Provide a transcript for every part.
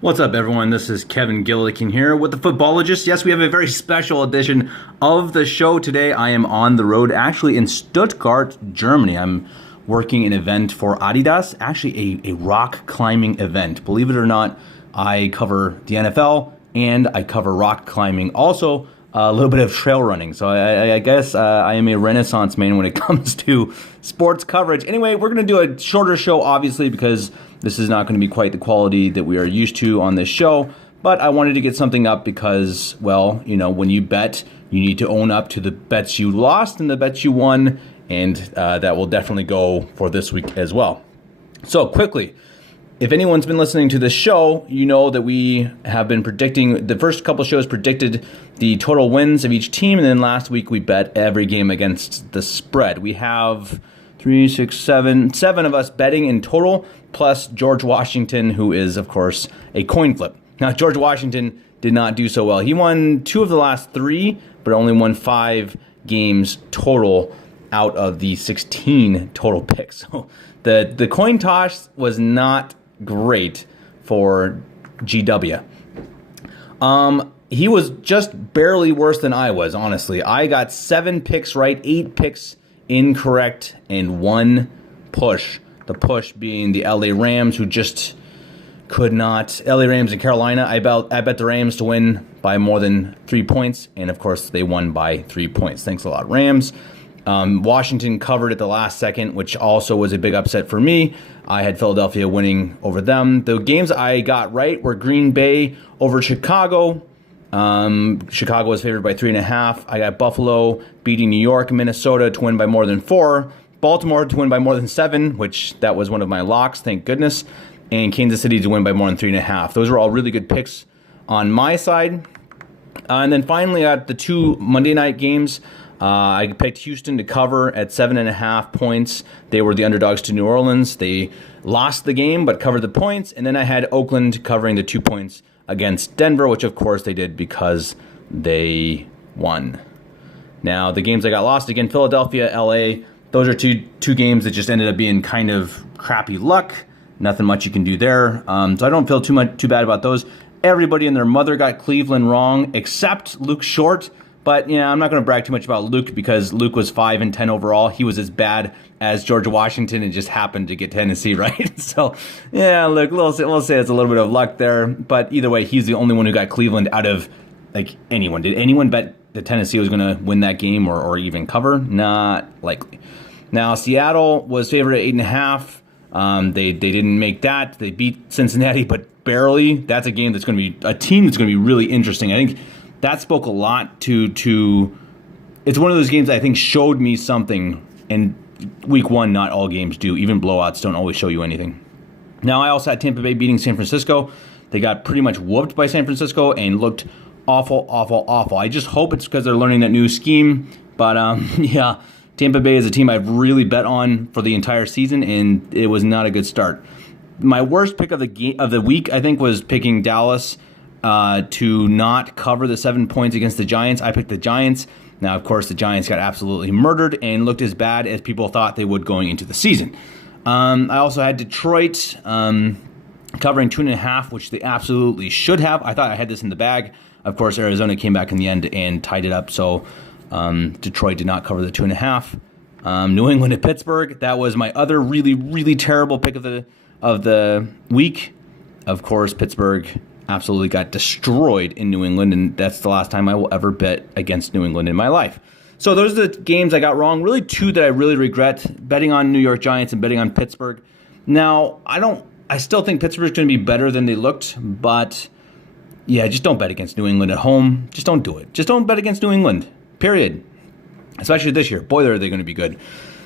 What's up, everyone? This is Kevin Gillikin here with the Footballogists. Yes, we have a very special edition of the show today. I am on the road, actually in Stuttgart, Germany. I'm working an event for Adidas, actually a rock climbing event. Believe it or not, I cover the NFL and I cover rock climbing. Also, a little bit of trail running. So I guess I am a renaissance man when it comes to sports coverage. Anyway, we're going to do a shorter show, obviously, because this is not going to be quite the quality that we are used to on this show. But I wanted to get something up because, well, you know, when you bet, you need to own up to the bets you lost and the bets you won. And that will definitely go for this week as well. So quickly, if anyone's been listening to this show, you know that we have been predicting, the first couple shows predicted the total wins of each team, and then last week we bet every game against the spread. We have seven of us betting in total, plus George Washington, who is, of course, a coin flip. Now, George Washington did not do so well. He won 2 of the last 3, but only won 5 games total out of the 16 total picks. So the coin toss was not great for GW. He was just barely worse than I was, honestly. I got 7 picks right, 8 picks incorrect, and 1 push. The push being the LA Rams, who just could not. LA Rams in Carolina, I bet the Rams to win by more than 3 points, and of course they won by 3 points. Thanks a lot, Rams. Washington covered at the last second, which also was a big upset for me. I had Philadelphia winning over them. The games I got right were Green Bay over Chicago. Chicago was favored by 3.5. I got Buffalo beating New York and Minnesota to win by more than 4. Baltimore to win by more than 7, which that was one of my locks, thank goodness. And Kansas City to win by more than 3.5. Those were all really good picks on my side. And then finally, I got the 2 Monday night games. I picked Houston to cover at 7.5 points. They were the underdogs to New Orleans. They lost the game but covered the points. And then I had Oakland covering the 2 points against Denver, which of course they did because they won. Now, the games I got lost, again, Philadelphia, LA, those are two games that just ended up being kind of crappy luck. Nothing much you can do there. So I don't feel too bad about those. Everybody and their mother got Cleveland wrong except Luke Short. But yeah, I'm not going to brag too much about Luke because Luke was 5-10 overall. He was as bad as George Washington and just happened to get Tennessee right. So yeah, look, we'll say it's a little bit of luck there. But either way, he's the only one who got Cleveland out of like anyone. Did anyone bet that Tennessee was going to win that game or even cover? Not likely. Now Seattle was favored at 8.5. They didn't make that. They beat Cincinnati, but barely. That's a game that's going to be a team that's going to be really interesting. I think that spoke a lot to it's one of those games I think showed me something, and week 1, not all games do. Even blowouts don't always show you anything. Now, I also had Tampa Bay beating San Francisco. They got pretty much whooped by San Francisco and looked awful. I just hope it's because they're learning that new scheme. But yeah, Tampa Bay is a team I've really bet on for the entire season, and it was not a good start. My worst pick of the week, I think, was picking Dallas to not cover the 7 points against the Giants. I picked the Giants. Now, of course, the Giants got absolutely murdered and looked as bad as people thought they would going into the season. I also had Detroit covering 2.5, which they absolutely should have. I thought I had this in the bag. Of course, Arizona came back in the end and tied it up, so Detroit did not cover the 2.5. New England at Pittsburgh, that was my other really, really terrible pick of the week. Of course, Pittsburgh absolutely got destroyed in New England, and that's the last time I will ever bet against New England in my life. So those are the games I got wrong. Really 2 that I really regret, betting on New York Giants and betting on Pittsburgh. Now, I still think Pittsburgh's going to be better than they looked, but yeah, just don't bet against New England at home. Just don't do it. Just don't bet against New England, period. Especially this year. Boy, are they going to be good.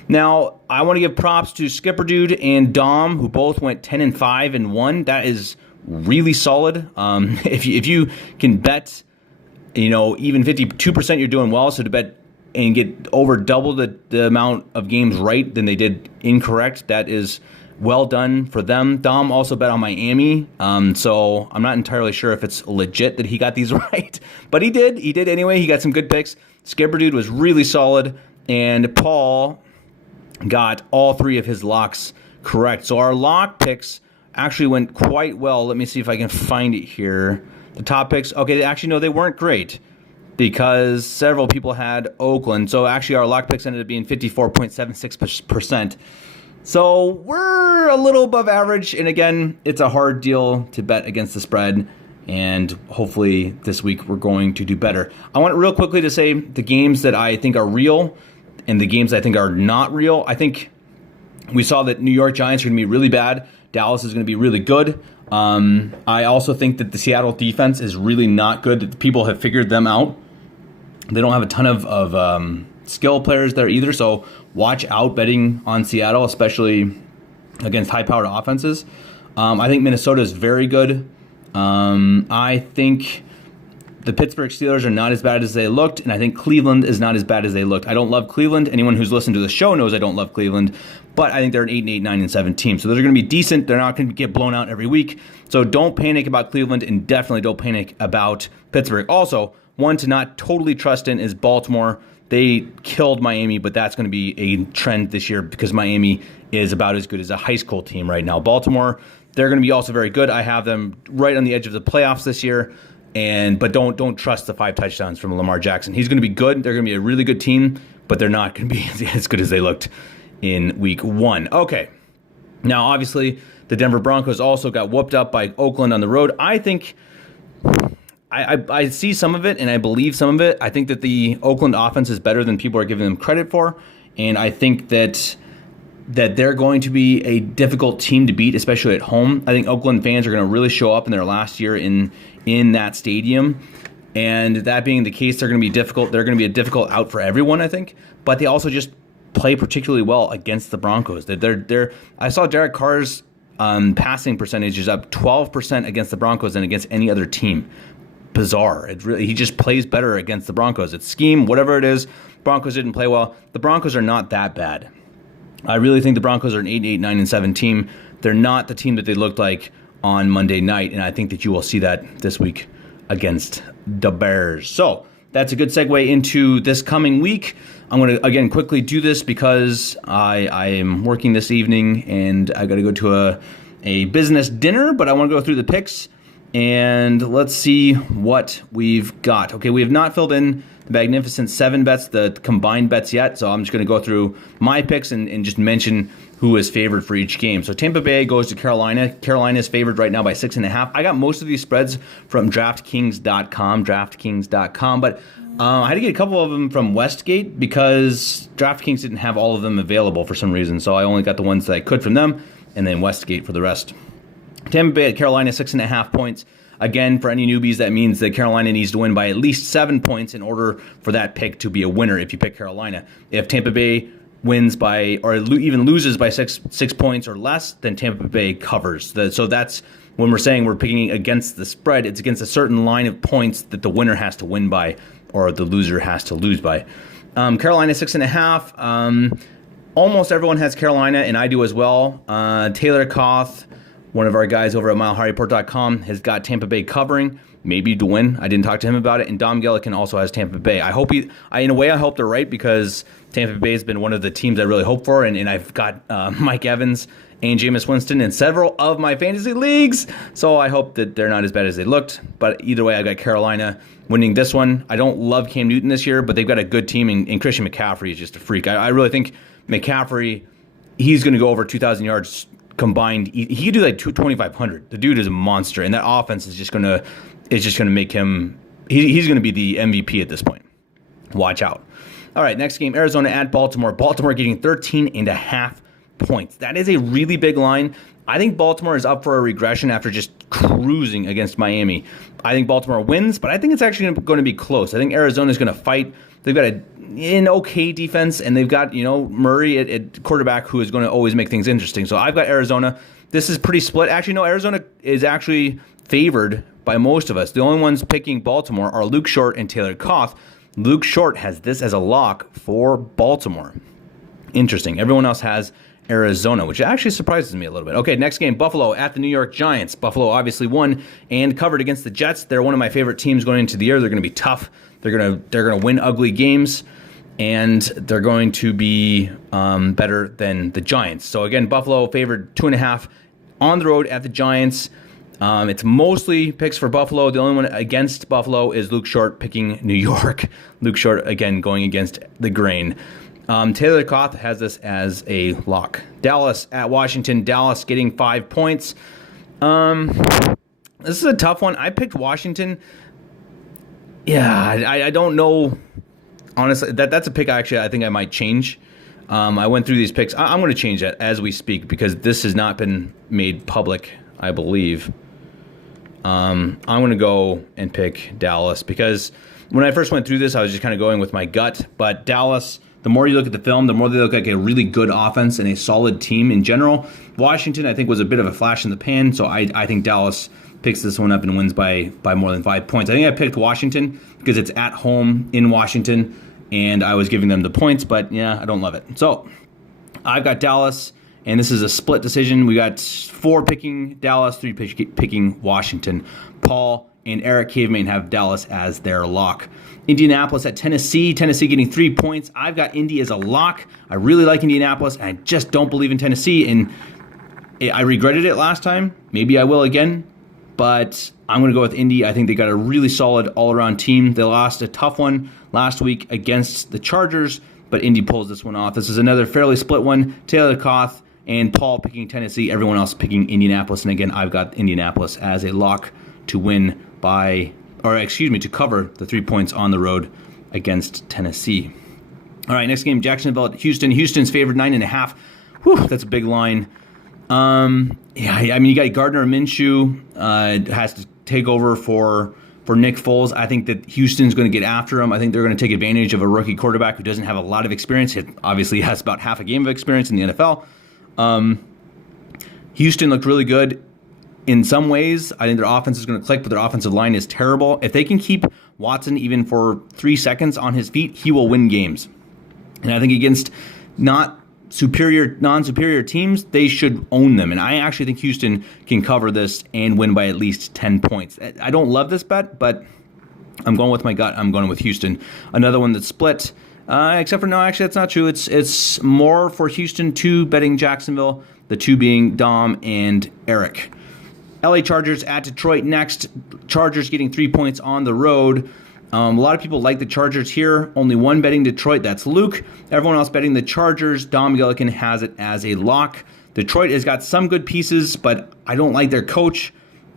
Now, I want to give props to Skipper Dude and Dom, who both went 10-5 and 1. That is really solid. If you can bet, even 52%, you're doing well. So to bet and get over double the amount of games right than they did incorrect, that is well done for them. Dom also bet on Miami, so I'm not entirely sure if it's legit that he got these right, but he did. He did anyway. He got some good picks. Skipper Dude was really solid, and Paul got all 3 of his locks correct. So our lock picks actually went quite well. Let me see if I can find it here. The top picks, okay, actually, no, they weren't great because several people had Oakland. So actually, our lock picks ended up being 54.76%. So we're a little above average. And again, it's a hard deal to bet against the spread. And hopefully this week we're going to do better. I want real quickly to say the games that I think are real and the games I think are not real. I think we saw that New York Giants are going to be really bad. Dallas is going to be really good. I also think that the Seattle defense is really not good. That people have figured them out. They don't have a ton of skill players there either. So watch out betting on Seattle, especially against high-powered offenses. I think Minnesota is very good. I think the Pittsburgh Steelers are not as bad as they looked, and I think Cleveland is not as bad as they looked. I don't love Cleveland. Anyone who's listened to the show knows I don't love Cleveland, but I think they're an 8-8, 9-7 team. So they're going to be decent. They're not going to get blown out every week. So don't panic about Cleveland, and definitely don't panic about Pittsburgh. Also, one to not totally trust in is Baltimore. They killed Miami, but that's going to be a trend this year because Miami is about as good as a high school team right now. Baltimore, they're going to be also very good. I have them right on the edge of the playoffs this year. But don't trust the 5 touchdowns from Lamar Jackson. He's going to be good. They're going to be a really good team, but they're not going to be as good as they looked in week 1. Okay. Now, obviously, the Denver Broncos also got whooped up by Oakland on the road. I think I see some of it, and I believe some of it. I think that the Oakland offense is better than people are giving them credit for, and I think that they're going to be a difficult team to beat, especially at home. I think Oakland fans are going to really show up in their last year in that stadium. And that being the case, they're going to be difficult. They're going to be a difficult out for everyone, I think. But they also just play particularly well against the Broncos. I saw Derek Carr's passing percentage is up 12% against the Broncos than against any other team. Bizarre. He just plays better against the Broncos. It's scheme, whatever it is. Broncos didn't play well. The Broncos are not that bad. I really think the Broncos are an 8-8, 9-7 team. They're not the team that they looked like on Monday night, and I think that you will see that this week against the Bears. So that's a good segue into this coming week. I'm going to, again, quickly do this because I am working this evening, and I got to go to a business dinner, but I want to go through the picks, and let's see what we've got. Okay, we have not filled in the Magnificent 7 bets, the combined bets yet, so I'm just going to go through my picks and just mention who is favored for each game. So Tampa Bay goes to Carolina. Carolina is favored right now by 6.5. I got most of these spreads from DraftKings.com, but I had to get a couple of them from Westgate because DraftKings didn't have all of them available for some reason, so I only got the ones that I could from them, and then Westgate for the rest. Tampa Bay at Carolina, 6.5 points. Again, for any newbies, that means that Carolina needs to win by at least 7 points in order for that pick to be a winner if you pick Carolina. If Tampa Bay wins by, or even loses by six points or less, then Tampa Bay covers. So that's when we're saying we're picking against the spread, it's against a certain line of points that the winner has to win by or the loser has to lose by. Carolina, 6.5. Almost everyone has Carolina, and I do as well. Taylor Koth, one of our guys over at MileHighReport.com, has got Tampa Bay covering, maybe to win. I didn't talk to him about it. And Dom Gillikin also has Tampa Bay. I hope in a way, I hope they're right because Tampa Bay has been one of the teams I really hope for. And I've got Mike Evans and Jameis Winston in several of my fantasy leagues. So I hope that they're not as bad as they looked. But either way, I got Carolina winning this one. I don't love Cam Newton this year, but they've got a good team. And Christian McCaffrey is just a freak. I really think McCaffrey, he's going to go over 2,000 yards combined. He could do like 2,500. The dude is a monster, and that offense is just gonna make him. He's gonna be the MVP at this point. Watch out. All right, next game: Arizona at Baltimore. Baltimore getting 13.5 points. That is a really big line. I think Baltimore is up for a regression after just cruising against Miami. I think Baltimore wins, but I think it's actually going to be close. I think Arizona is going to fight. They've got an okay defense, and they've got Murray at quarterback, who is going to always make things interesting. So I've got Arizona. This is pretty split. Actually, no, Arizona is actually favored by most of us. The only ones picking Baltimore are Luke Short and Taylor Koth. Luke Short has this as a lock for Baltimore. Interesting. Everyone else has Arizona, which actually surprises me a little bit. Okay, next game, Buffalo at the New York Giants. Buffalo obviously won and covered against the Jets. They're one of my favorite teams going into the year. They're going to be tough. They're going to win ugly games, and they're going to be better than the Giants. So again, Buffalo favored 2.5 on the road at the Giants. It's mostly picks for Buffalo. The only one against Buffalo is Luke Short picking New York. Luke Short, again, going against the grain. Taylor Koth has this as a lock. Dallas at Washington. Dallas getting 5 points. This is a tough one. I picked Washington. Yeah, I don't know. Honestly, that's a pick I think I might change. I went through these picks. I'm going to change that as we speak because this has not been made public, I believe. I'm going to go and pick Dallas because when I first went through this, I was just kind of going with my gut. But Dallas, the more you look at the film, the more they look like a really good offense and a solid team in general. Washington, I think, was a bit of a flash in the pan, so I think Dallas picks this one up and wins by more than 5 points. I think I picked Washington because it's at home in Washington, and I was giving them the points, but yeah, I don't love it. So I've got Dallas. And this is a split decision. We got 4 picking Dallas, 3 picking Washington. Paul and Eric Caveman have Dallas as their lock. Indianapolis at Tennessee. Tennessee getting 3 points. I've got Indy as a lock. I really like Indianapolis, and I just don't believe in Tennessee. And I regretted it last time. Maybe I will again. But I'm going to go with Indy. I think they got a really solid all-around team. They lost a tough one last week against the Chargers, but Indy pulls this one off. This is another fairly split one. Taylor Koth and Paul picking Tennessee, everyone else picking Indianapolis. And again, I've got Indianapolis as a lock to win to cover the 3 points on the road against Tennessee. All right, next game, Jacksonville at Houston. Houston's favored 9.5. Whew, that's a big line. You got Gardner Minshew has to take over for Nick Foles. I think that Houston's going to get after him. I think they're going to take advantage of a rookie quarterback who doesn't have a lot of experience. He obviously has about half a game of experience in the NFL. Houston looked really good in some ways. I think their offense is going to click, but their offensive line is terrible. If they can keep Watson even for 3 seconds on his feet, he will win games. And I think against non-superior teams, they should own them. And I actually think Houston can cover this and win by at least 10 points. I don't love this bet, but I'm going with my gut. I'm going with Houston. Another one that's split. Except for, no, actually, that's not true. It's more for Houston, 2 betting Jacksonville, the 2 being Dom and Eric. LA Chargers at Detroit next. Chargers getting 3 points on the road. A lot of people like the Chargers here. Only 1 betting Detroit. That's Luke. Everyone else betting the Chargers. Dom Gillikin has it as a lock. Detroit has got some good pieces, but I don't like their coach.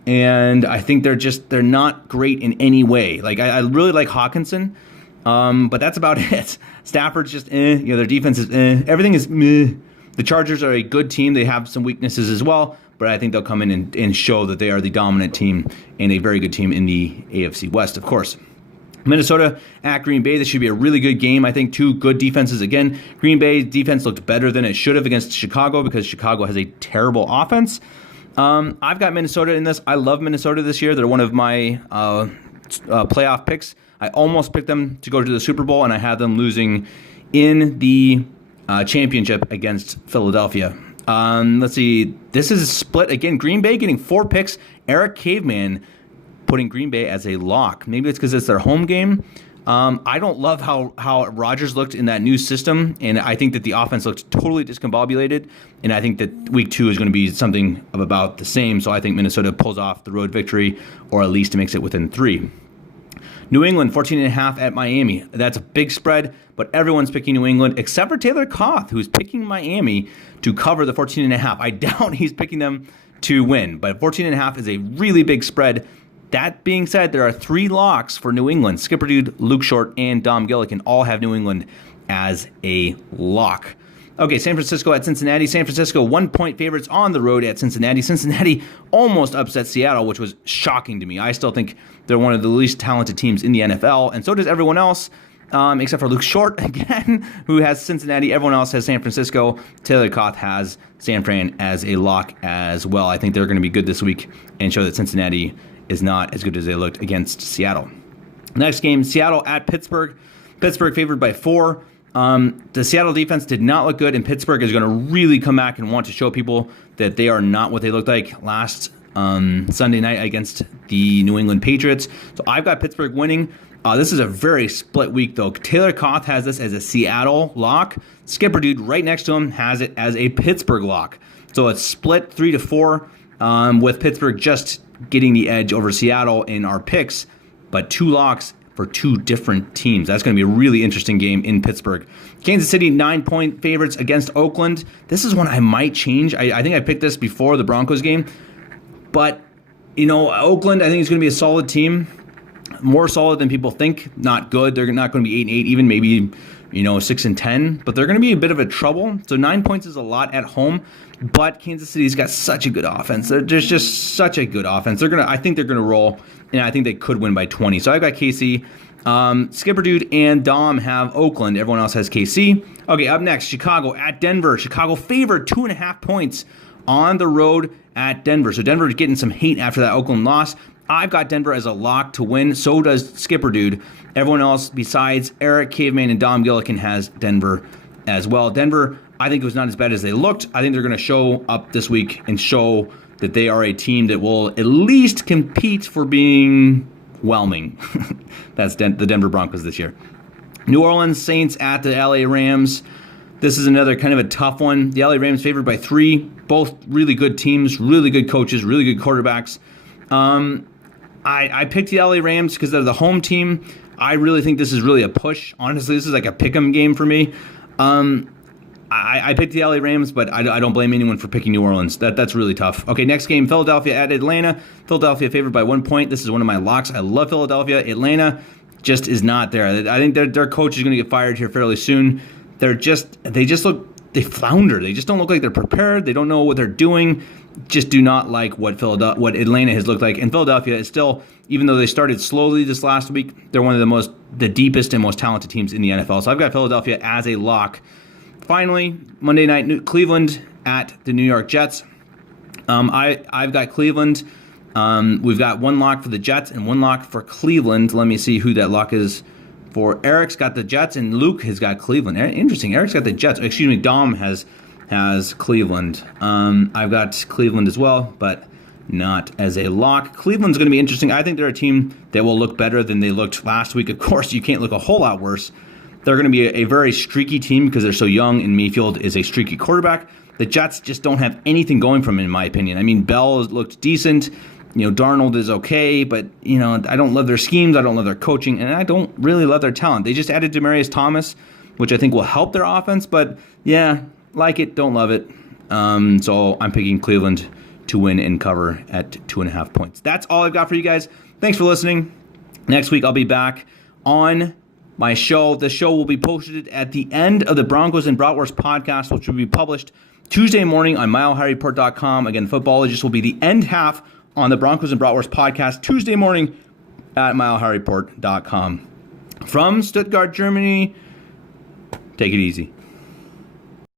And I think they're not great in any way. Like, I really like Hawkinson. But that's about it. Stafford's just their defense is everything is meh. The Chargers are a good team. They have some weaknesses as well, but I think they'll come in and show that they are the dominant team and a very good team in the AFC West, of course. Minnesota at Green Bay. This should be a really good game. I think 2 good defenses again. Green Bay's defense looked better than it should have against Chicago because Chicago has a terrible offense. I've got Minnesota in this. I love Minnesota this year. They're one of my playoff picks. I almost picked them to go to the Super Bowl, and I had them losing in the championship against Philadelphia. Let's see. This is split again. Green Bay getting 4 picks. Eric Caveman putting Green Bay as a lock. Maybe it's because it's their home game. I don't love how Rodgers looked in that new system, and I think that the offense looked totally discombobulated, and I think that week 2 is going to be something of about the same, so I think Minnesota pulls off the road victory, or at least makes it within 3. New England, 14.5 at Miami. That's a big spread, but everyone's picking New England except for Taylor Koth, who's picking Miami to cover the 14.5. I doubt he's picking them to win, but 14.5 is a really big spread. That being said, there are 3 locks for New England. Skipper Dude, Luke Short, and Dom Gillikin all have New England as a lock. Okay, San Francisco at Cincinnati. San Francisco 1-point favorites on the road at Cincinnati. Cincinnati almost upset Seattle, which was shocking to me. I still think they're one of the least talented teams in the NFL, and so does everyone else, except for Luke Short, again, who has Cincinnati. Everyone else has San Francisco. Taylor Koth has San Fran as a lock as well. I think they're going to be good this week and show that Cincinnati is not as good as they looked against Seattle. Next game, Seattle at Pittsburgh. Pittsburgh favored by 4. The Seattle defense did not look good, and Pittsburgh is going to really come back and want to show people that they are not what they looked like last Sunday night against the New England Patriots. So I've got Pittsburgh winning. This is a very split week, though. Taylor Koth has this as a Seattle lock. Skipper Dude right next to him has it as a Pittsburgh lock. So it's split 3-4. with Pittsburgh just getting the edge over Seattle in our picks, but 2 locks for 2 different teams. That's going to be a really interesting game in Pittsburgh. Kansas City, 9-point favorites against Oakland. This is one I might change. I think I picked this before the Broncos game, but Oakland, I think is going to be a solid team. More solid than people think. Not good. They're not going to be 8-8 even, maybe 6-10, but they're going to be a bit of a trouble. So 9 points is a lot at home, but Kansas City's got such a good offense. There's just such a good offense. I think they're going to roll, and I think they could win by 20. So I've got KC. Skipper Dude and Dom have Oakland. Everyone else has KC. Okay, up next, Chicago at Denver. Chicago favored 2.5 points on the road at Denver. So Denver is getting some hate after that Oakland loss. I've got Denver as a lock to win. So does Skipper Dude. Everyone else besides Eric, Caveman, and Dom Gillikin has Denver as well. Denver, I think it was not as bad as they looked. I think they're going to show up this week and show that they are a team that will at least compete for being whelming. That's the Denver Broncos this year. New Orleans Saints at the LA Rams. This is another kind of a tough one. The LA Rams favored by 3. Both really good teams, really good coaches, really good quarterbacks. I picked the LA Rams because they're the home team. I really think this is really a push. Honestly, this is like a pick'em game for me. I picked the LA Rams, but I don't blame anyone for picking New Orleans. That's really tough. Okay, next game, Philadelphia at Atlanta. Philadelphia favored by 1 point. This is one of my locks. I love Philadelphia. Atlanta just is not there. I think their coach is going to get fired here fairly soon. They flounder. They just don't look like they're prepared. They don't know what they're doing. Just do not like what Atlanta has looked like. And Philadelphia is still, even though they started slowly this last week, they're one of the deepest and most talented teams in the NFL. So I've got Philadelphia as a lock. Finally, Monday night, Cleveland at the New York Jets. I've got Cleveland. We've got 1 lock for the Jets and 1 lock for Cleveland. Let me see who that lock is for. Eric's got the Jets and Luke has got Cleveland. Interesting. Eric's got the Jets. Excuse me, Dom has Cleveland. I've got Cleveland as well, but not as a lock. Cleveland's going to be interesting. I think they're a team that will look better than they looked last week. Of course, you can't look a whole lot worse. They're going to be a very streaky team because they're so young, and Mayfield is a streaky quarterback. The Jets just don't have anything going for them, in my opinion. I mean, Bell looked decent. Darnold is okay, but, I don't love their schemes. I don't love their coaching, and I don't really love their talent. They just added Demaryius Thomas, which I think will help their offense, but, yeah, like it, don't love it. So I'm picking Cleveland to win and cover at 2.5 points. That's all I've got for you guys. Thanks for listening. Next week, I'll be back on my show. The show will be posted at the end of the Broncos and Bratwurst podcast, which will be published Tuesday morning on mileharryreport.com. Again, Footballogists will be the end half on the Broncos and Bratwurst podcast Tuesday morning at mileharryreport.com. From Stuttgart, Germany, take it easy.